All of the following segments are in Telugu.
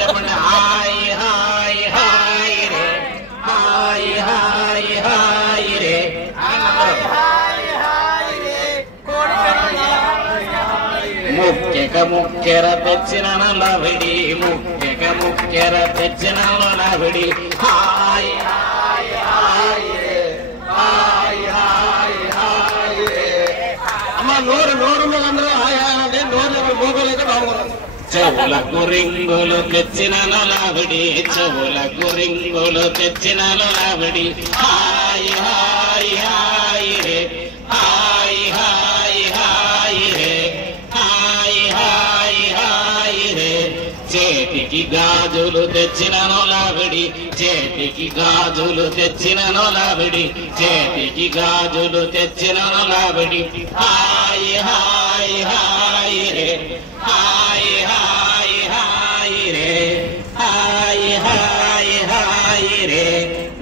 చెప్పండి. హాయ్ హాయ్ హాయ్ రే, హాయ్ హాయ్ హాయ్ రే. ముఖ్యక ముఖ్యర తెచ్చిన నలవిడి, ముఖ్యక ముఖ్యర తెచ్చిన నలవిడి. హాయ్ హాయ్ హాయ్ రే, హాయ్ హాయ్ హాయ్ రే. అమ్మ నోరు అందరూ హాయ్ హాయ్ అంటే నోరు మోగోలైతే బాగున్నారు. చెవులకు రింగులు తెచ్చిన నలవిడి, చెవులకు రింగులు తెచ్చిన నలవిడి. హాయ్ హాయ్ హాయ్ రే, హాయ్ హాయ్ హాయ్ రే, హాయ్ హాయ్ హాయ్ రే. చేతికి గాజులు తెచ్చిన నొలవిడి, చేతికి గాజులు తెచ్చిన నొలవిడి, చేతికి గాజులు తెచ్చిన నొలవిడి. హాయ్ హాయ్ హాయ్ రే, హాయ్ హాయ్ హాయ్ రే, హాయ్ హాయ్ హాయ్ రే.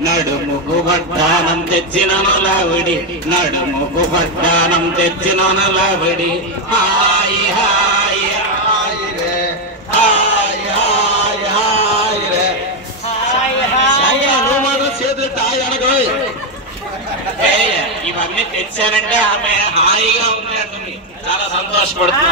నడుముకు వడ్డానం తెచ్చిన నొలవిడి, నడుముకు వడ్డానం తెచ్చిన నొలవిడి. హాయ్ హాయ్ హాయ్ రే, హాయ్ హాయ్ హాయ్ రే. చేతులు టాయ్ అనగోయ్. ఇవన్నీ తెచ్చానంటే ఆమె హాయిగా ఉంది అంటుంది, చాలా సంతోషపడుతుంది.